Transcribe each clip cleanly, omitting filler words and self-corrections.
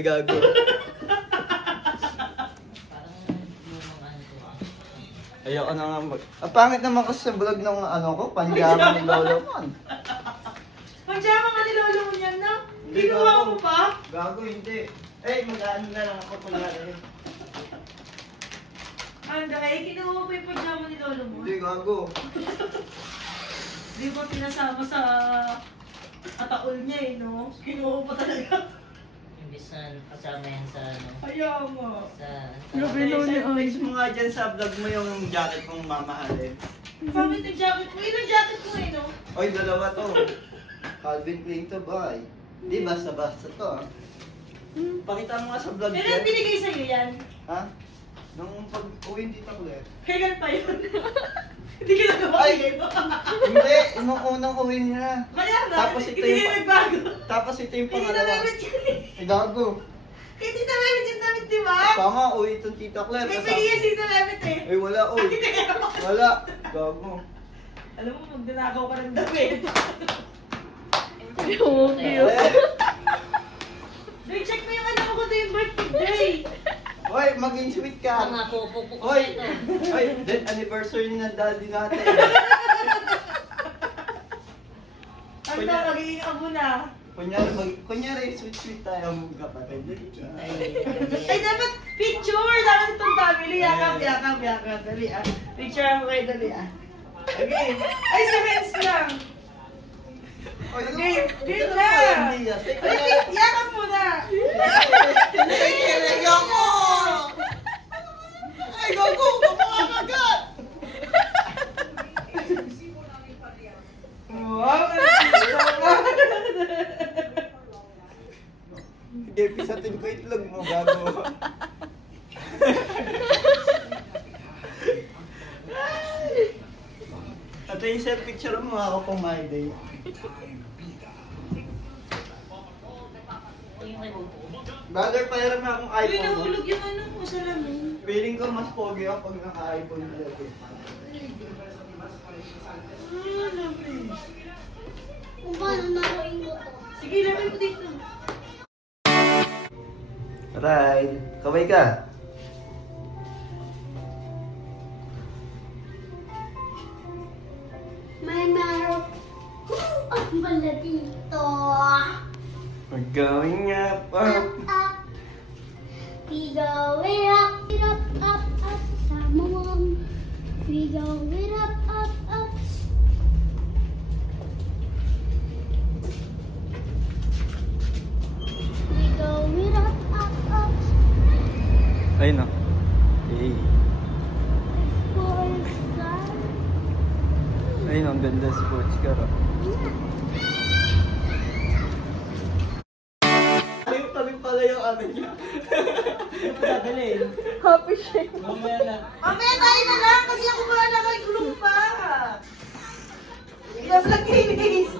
Ay, gago. Ayoko na nga mag... Ang pangit naman kasi sa vlog ng ano ko, panjama ni Lolo ko. Panjama nga ni Lolo mo yan, no? Ginawa mo pa? Gago, hindi. Eh, mag-ano na lang ako kung natin. Anda, eh, kinuha mo pa yung panjama ni Lolo mo? Hindi, gago. Hindi mo pinasama sa ataol niya eh, no? Kinuha pa talaga. Imbis na kasama yan sa ano. Ayaw mo. Sa... Fix mo nga dyan sa vlog mo yung jacket mong mamahalin. Pamit yung jacket mo. Yun ang jacket mo eh, no? Oy, dalawa to. Calvin Klein to, boy. Di basta-basta to, ah. Pakita mo nga sa vlog Kailan ko. binigay sa'yo yan? Ha? Nung pag-uwi dito ulit. Kailan pa yun? Hindi ka na nabakigay mo. Hindi, nung unang uwi niya. Kaya nga, Tapos ito hindi yung na nagbago. Tapos ito yung Hindi na pangalawa. namin yan eh. Ay, gago. Kaya Tita Mehmet yung damit, di ba? Tama, uwi itong Tita Claire. Kaya Kasama. bigyan si Tita Mehmet eh. Ay, wala, uy. Wala. Gago. Alam mo, magdanakaw ka ng damit. Day, check mo yung anak ko doon yung birthday. Hoy, maging sweet ka. Ang ako, pupukos Hoy, ito. hoy, then anniversary ng daddy natin. Ang na, magiging abo na. Kunyari, sweet tayo mga kapatid. Ay, dapat picture! Dapat itong family. Yakap. Dali ah. Picture ako kayo, dali ah. Okay. Ay, si Vince lang. Okay, dito na. Yakap muna. Kinikilig ako! Ay, gago! Kapag agad! Wow, Sige, pisatin ko itlog mo, gago. Ito yung self picture mo, ako pong my day. Brother, pahiram na akong Uy, iPhone. No? nahulog yung ano ko sa lamin. Feeling ko mas pogi ako pag naka-iPhone na dati. Kung paano nakuin mo to? Sige, lamin mo dito. Right. Kaway ka. May maro. Ang bala dito. We're going up, Up, up. We go way up, up, up. Sama mom. We go way up, up. We go way up, up. Ayun na. Hey. Sports car. Ayun, ang ganda sports car. Tabi pala yung ano niya. Dadalhin. Happy shake. Mamaya na. Mamaya tayo na lang kasi ako wala nakagulong pa. I-vlog kinis.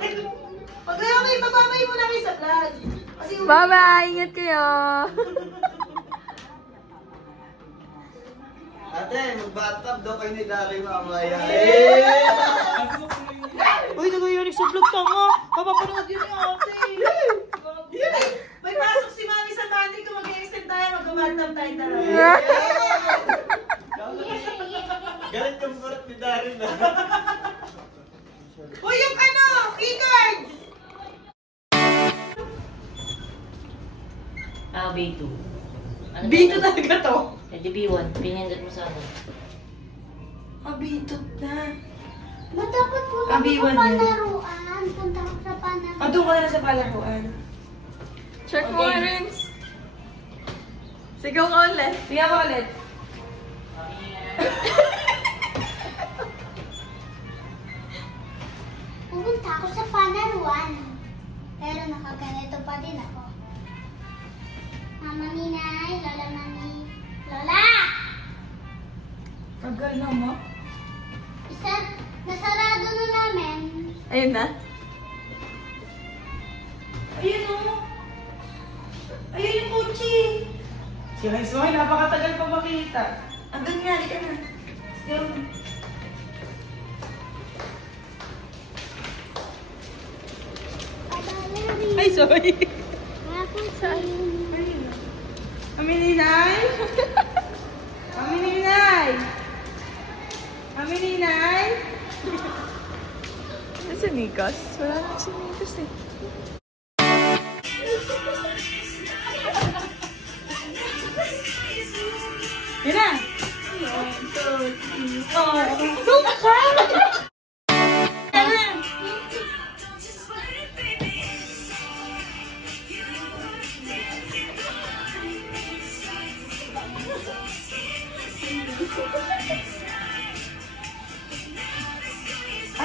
Pag kaya may bababay mo na kayo sa vlog. Kasi Bye-bye! Ingat kayo! Ate, mag-bathtub daw kayo ni Dari mamaya. uy, nagayunik sa vlog ka nga. Papapanood yun yung ate. Ay, may pasok si Mami sa tanning ko. Mag-extend tayo. Mag-bathtub tayo dalawa. Galit yung burat ni Dari na. Uy, yung ano! E-card! Ah, B2. Ano B2 ba? talaga to. Eh, di B1. Pinindot mo sa ano. B2 na. Matapos po Ah, kami B1 sa yun. panaruan. Punta ko sa panaruan. Doon ka na sa palaruan. Check mo, Okay. Rins! Sigaw ka ulit. Sige ako ulit. Pupunta ako sa panaruan. Pero nakaganito pa din ako. Mama Ninay, Lola Mami. Lola! Tagal na mo. Nasarado na namin. Ayun na. Ayun o. Ayun yung kotse. Sila Ismael, napakatagal pa makita. Ang ganyan, ka na. Still. Padaleri. Ay, sorry. Ako sa'yo. Ayun. Sabi ni Nay. Ano si Nikos? Wala na si Nikos eh. Yun na. 1, 2, 3, 4. Tuka ka! Yan na.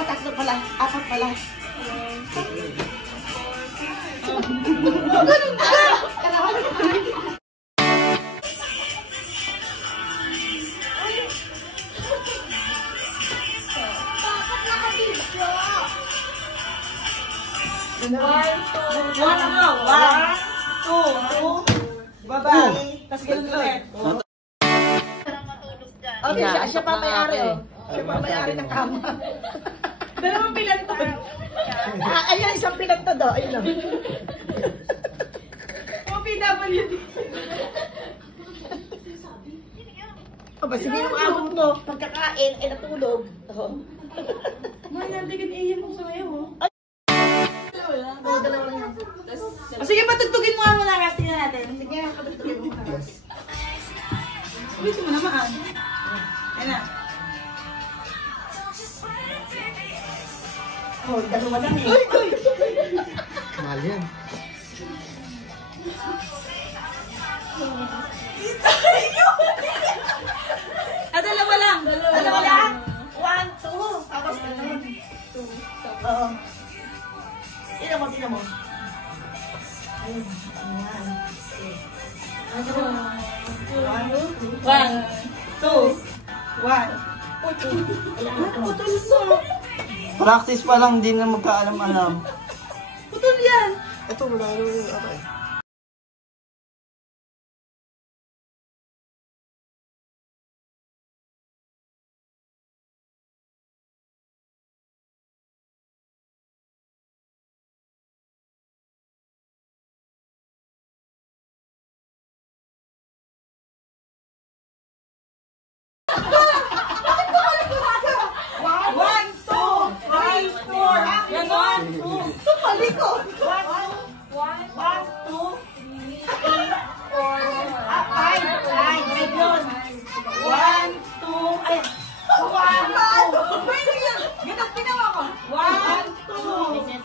Tatlo pala. 4 pala. Ganun ka! Bakit nakabidyo? One ako. 1, 2, 2. Babae. Tapos ganun ulit. Okay, siya pa may-ari oh. Siya pa may-ari ng kama. Dalawang pilantad. Ayan, isang pilantad oh. Ayun oh. OPWD. O ba, sige yung abot mo. Pagkakain, ay natulog. May nandigan iyan mo sa iyo oh. Dalawa lang yan. Sige, patugtugin mo nga muna kasi natin. Sige, patugtugin mo. Ulit mo naman. Ayan na. Oh, dalawa lang eh. Uy! Mahal yan. Dalawa lang. Dalawa lang. 1, 2. Tapos ganun. 2. Oo. Tingnan mo, tingnan mo. Ayun. 1, 2. Putol mo. Practice pa lang, din na magkaalam-alam. Putol yan. Ito, wala na yung atay. One, two, three, four. Ganon. Tumalikot. 1, 2, 3, 4, 5. Ganon. 1, 2, ay. 1, 2. Pwede yan. Ganun, pinawa ko. 1, 2, 3.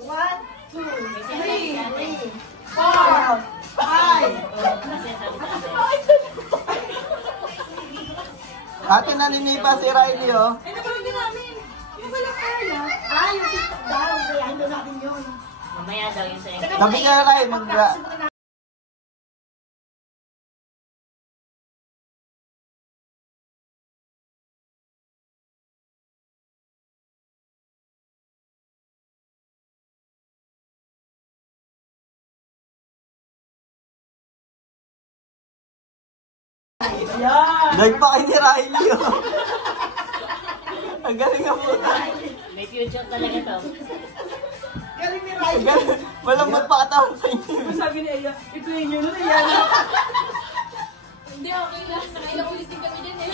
1, 2, 3, 4, 5. Ate, naninipa si Riley, oh. Ay, napanood din namin. Yung wala kaya. Yung TikTok daw. Kaya doon natin yun. Mamaya daw yung sa inyo. Sabi ka, Riley, mag- Yan. Nagpakain ni Riley, oh. Ang galing ang puta. May future talaga to. Galing ni Ryan. Walang magpakataon sa inyo. Sabi ni Aya, i-play nyo na yan. Hindi, okay lang. Nakailang ulit din kami dyan eh.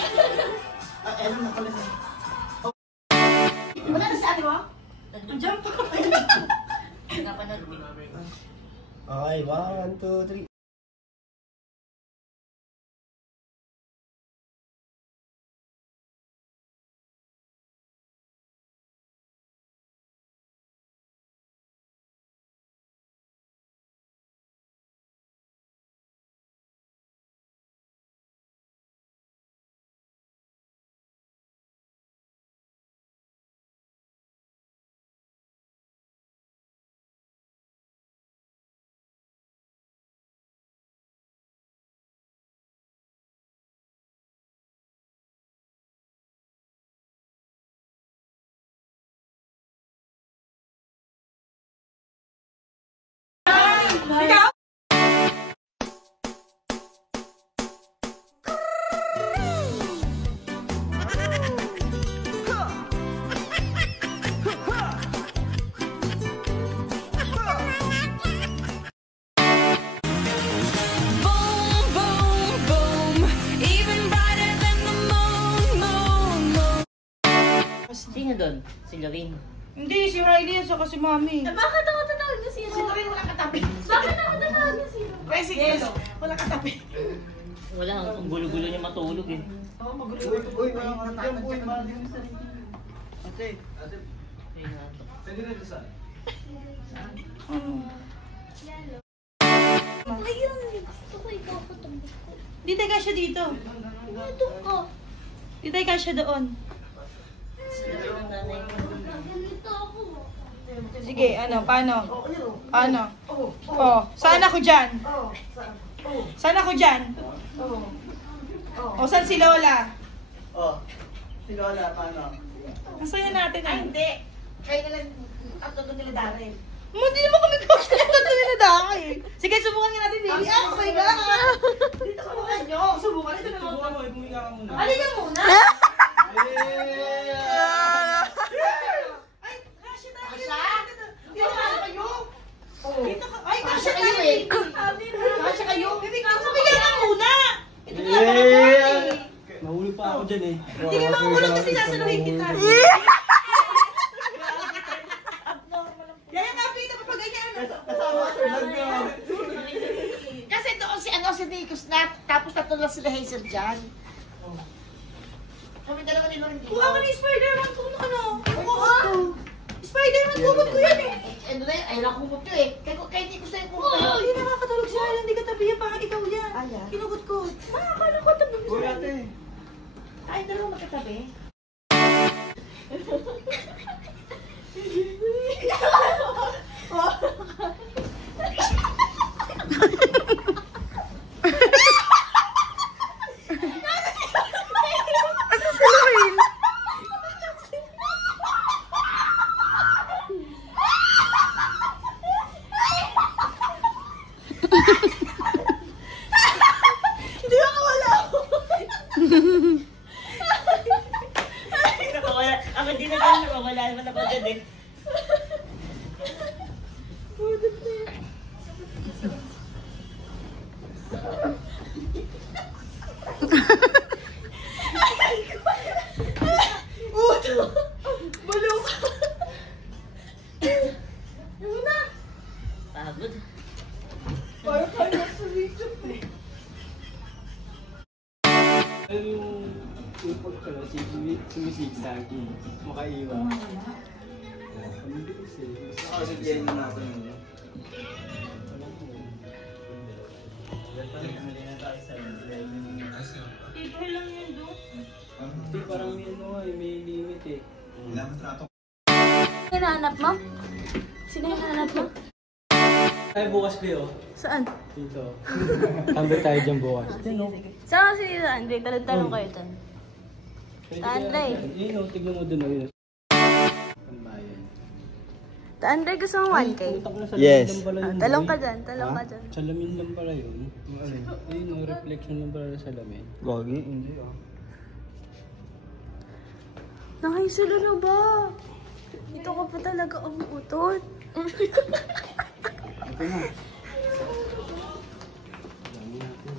Ano na pala na. Wala na sa ano mo? Andiyan pa. Napanood mo. Okay, 1, 2, 3. sino doon? Si Lorraine. Hindi, si Riley yan, saka si Mami. Bakit ako tatawag na sino? Si Lorraine wala katabi. Bakit ako tatawag na sino? Pwede, wala katabi. Wala, ang gulo-gulo niya matulog eh. Oo, magulo. Uy, mga nandiyan po yung mga din sa ate. Ayun nga to. Pwede na ito saan? Ayun, gusto ko ikaw ko tumbok ko. Di tayo kasya dito. Ito ko. Di tayo kasya doon. Ganito ako. Sige, ano, paano? Paano? Oh, saan ako dyan? Saan ako dyan? O, saan si Lola? Oh, si Lola, paano? Masaya natin ah. Hindi. Kayo na lang at doon nila Darren. Hindi naman kami kasya na ito nila dahil. Sige, subukan nga natin, baby. Ah, oh my God! Dito subukan nyo. Subukan. Ito na lang. Halika muna. Yeah! Ay, kasya tayo. Kasya? Dito kasya kayo. Dito ka. Ay, kasya Kasya kayo tayo. eh. Kasya kayo. Baby, kumabigyan ka muna. Ito na lang. Mahuli pa ako dyan eh. Hindi ka makahulog kasi nasaluhin kita. Yaya, kapit na kapag ganyan. Kasama ka sa vlog nyo. Kasi doon si ano si Nikos na tapos natulog sila Hazel dyan. Kami dalawa ni Lauren dito. Kuha ka ni Spider-Man kung ano. Kuha. Spider-Man kumot ko yan eh. Ano na yun? Ay, nakumot ko eh. Kaya Nikos na yung kumot. Oo, yun nakakatulog siya. Hindi ka tabi yan. Parang ikaw yan. Ayan. Kinugot ko. Akala ko tabi mo Uy, siya. ate. Ay, dalawa magkatabi. Hindi ako wala. Nakawala. Ako din na ganun, nakawala naman ako dyan eh. Bulong. Pagod. Parang kaya sa video eh. Yung pagkala, sumisig sa akin, makaiwan. Ang bilis eh. Ako, sigyan na natin yun. Libre lang yan doon. Hindi, parang may ano nga eh, may limit eh. Hinahanap mo? Sino yung hinahanap mo? Ay, bukas kayo. Saan? Dito. Tambay tayo dyan bukas. Saan si Andre? Talon-talon kayo dyan. Andre. Yun o, tignan mo dun o yun. Tambayan. Andre, gusto mo 1K? Utak na sa Yes. lamin lang pala yun. Talong ka boy. dyan, talong ka dyan. Salamin lang pala yun. Ayun o, reflection lang pala sa salamin. Gogi, hindi ah. Nakisalo na ba? Ito ka pa talaga ang utot. Okay na. Dami natin.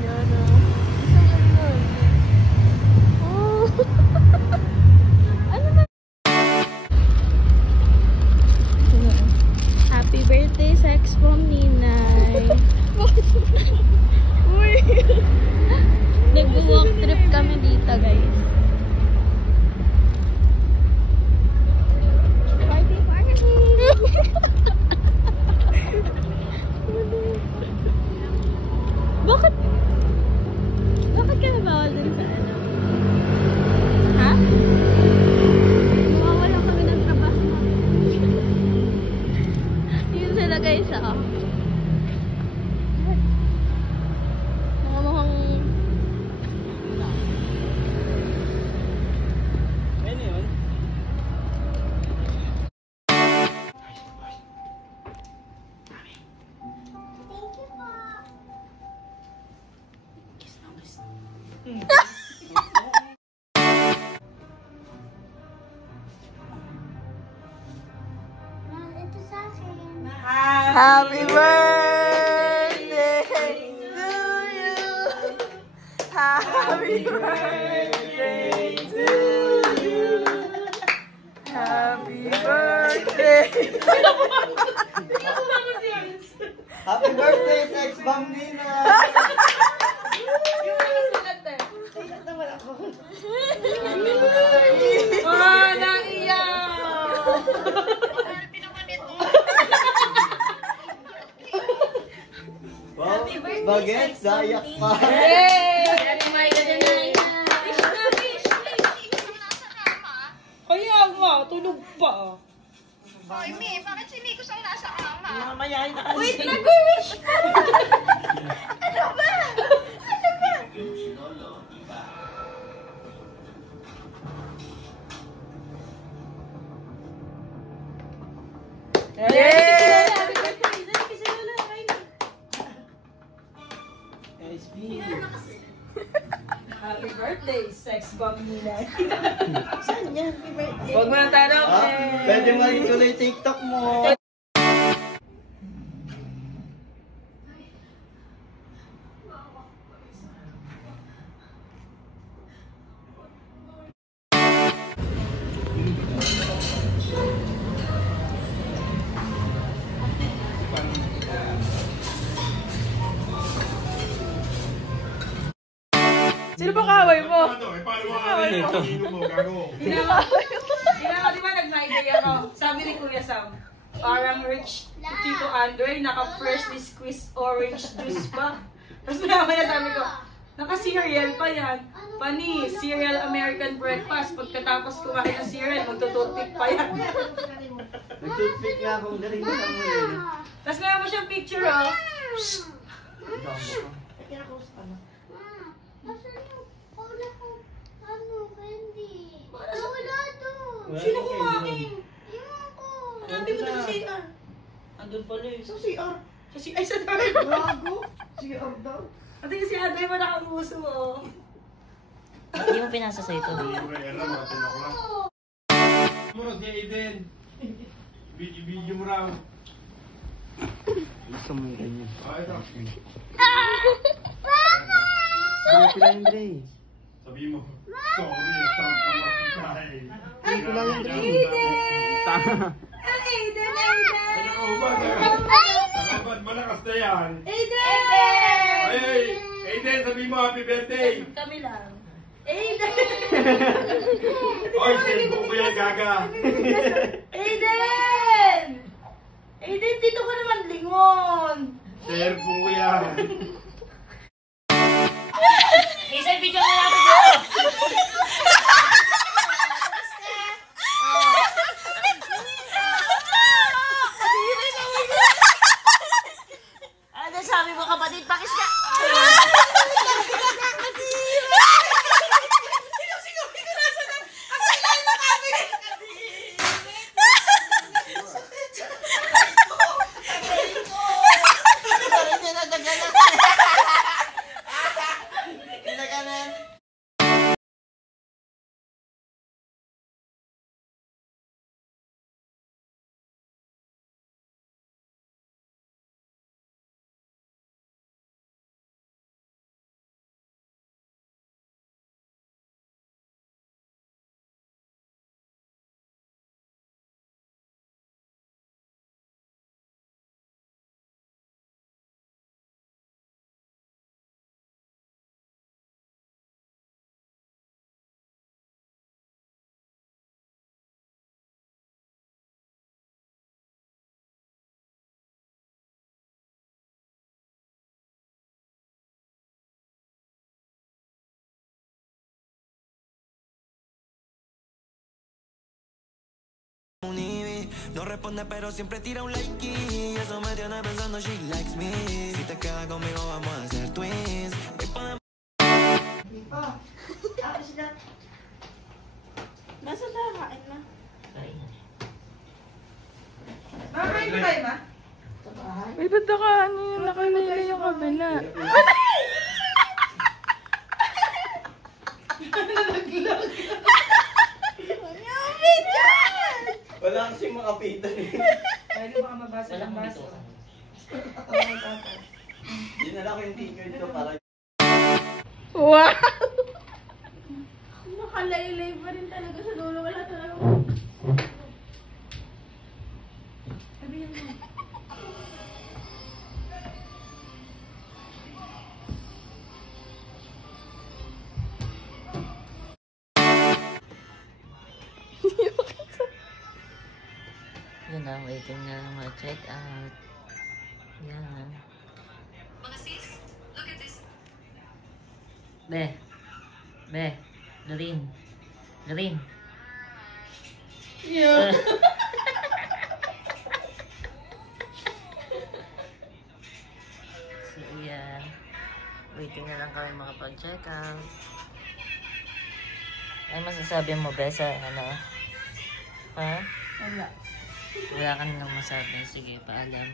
Yan o. Isang ano. Oh. Ano na? Happy birthday, sex bomb, Ninay. Uy! Nag-walk trip kami dito, guys. Party, party! Bakit? Bakit ka nabawal dun sa ano? Ha? Mawawala kami ng trabaho. Yun sila guys, ah. Mga mukhang... Ayun yun. Thank you po. Happy birthday to you. Happy birthday. Happy birthday, Sex Bambina! Oh, naiyak! Wow, bagets, dayak pa! Kaya nga, tulog pa. Hoy, Mi, bakit si Miko ang nasa kama? Mamayahin na kasi. Wait, nag-wish pa! Happy birthday, sex bomb nila. Saan yan? Happy birthday. Huwag mo nang tanong. Pwede mo rin tuloy TikTok mo. Sino ba kaway mo? Ito. Di ba nag-idea ako? Sabi ni Kuya Sam, parang rich Tito Andre, naka-freshly squeezed orange juice pa. Tapos naman sabi ko, naka-cereal pa yan. Pani, cereal American breakfast. Pagkatapos kumain ng cereal, magtututpik pa yan. Nag-toothpick nga akong galing sa mga. Tapos meron mo siyang picture, oh. Asan yung wala kong candy? Wala doon. Sino kumain? Iwan ko. Hanapin mo na sa CR. Andun pala eh. Sa CR. Ay, sa CR. Gago. CR daw. Ate, si Aday mo nakamuso, oh. Hindi mo pinasa sa ito. Murag niya Eden. Video mo raw. Gusto mo yung ganyan. Ah, ito. Ano pila yung Dre? Sabi mo. Sorry, stop ka makikain. Ano pila yung Dre? Ano ba? Nakabad malakas na yan. Ay, Eden, sabi mo happy birthday. Kami lang. Oy, cellphone ko yan, gaga. Aiden, dito ka naman lingon. Cellphone ko yan. Isang video na natin dito. Ano sabi mo kapatid? Pakis ka. No responde pero siempre tira un like y eso me tiene pensando she likes me. Si te quedas conmigo vamos a ser twins. Hoy podemos. Nasa na, kain na. Kain. Makain tayo, ma? Uy, ba't nakanila yung kabila? Wala kasing makapita eh. Pwede baka mabasa ng baso. Dinala ko yung t-shirt ko para Wow! nakalaylay pa rin talaga sa dulo. Wala talaga. Sabihin mo. Yun na, waiting na mga check out. Yan. Mga sis, look at this. Be, Green. Yeah. So, yan. Waiting na lang kami makapag-check out. Ay, masasabi mo, Be, sa ano? Ha? Wala. Wala ka nang masabi. Sige, paalam.